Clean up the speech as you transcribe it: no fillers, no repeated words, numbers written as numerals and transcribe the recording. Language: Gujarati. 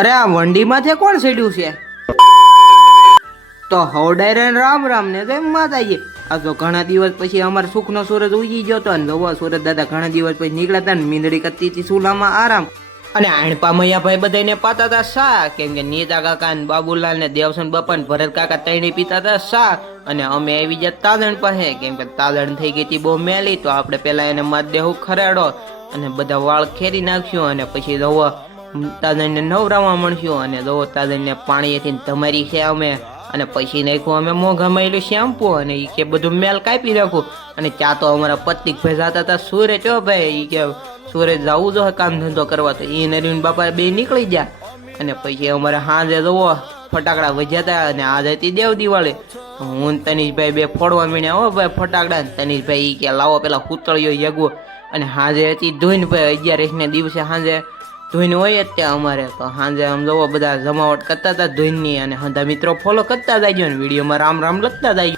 અરે આ વંડીમાંથી કોણ ચડ્યું છે? તો હવડાયરે રામ રામ ને જય માતાજી. આ તો ઘણા દિવસ પછી અમારે સુખનો સૂરજ ઉગી ગયો હતો ને જોવો સુરજ દાદા ઘણા દિવસ પછી નીકળ્યા હતા ને મીંદડી કરતી હતી સુલામાં આરામ. અને આણપા મૈયાભાઈ બધાને પાતા હતા શા, કેમ કે નીતા કાકા ને બાબુલાલ ને દેવસન બાપા ને ભરત કાકા તૈણી પીતા હતા શા. અને અમે આવી ગયા તાદણ પાસે, કેમ કે તાદણ થઈ ગઈ હતી બહુ મેલી, તો આપણે પેલા એને મત દેવું ખરેડો અને બધા વાળ ખેરી નાખ્યું અને પછી જોવો તાદણને નવરાવા મળશું અને જોવો તાદણને પાણીએથી તમારી છે અમે. અને પછી નાખ્યું અમે મોંઘા મળેલું શેમ્પુ અને એ કે બધું મેલ કાપી નાખું. અને ચા તો અમારા પત્નિક ભાઈ જતા હતા સુરત, ચો ભાઈ એ કે સુરત જવું જો કામ ધંધો કરવા, તો એ નરીન બાપા બે નીકળી ગયા. અને પછી અમારે સાંજે જોવો ફટાકડા વધ્યા હતા અને આજ હતી દેવ દિવાળી. હું તનીશભાઈ બે ફોડવા મીણ્યા હો ભાઈ ફટાકડા. તનીશભાઈ એ કે લાવો પેલા હુતળીઓ યગવો. અને સાંજે હતી ધોઈને ભાઈ 11 ને દિવસે સાંજે ધોઈને હોય જ ત્યાં અમારે, તો સાંજે આમ જોવો બધા જમાવટ કરતા હતા ધોઈની. અને બધા મિત્રો ફોલો કરતા જાય ને વિડીયોમાં રામ રામ લખતા જાય.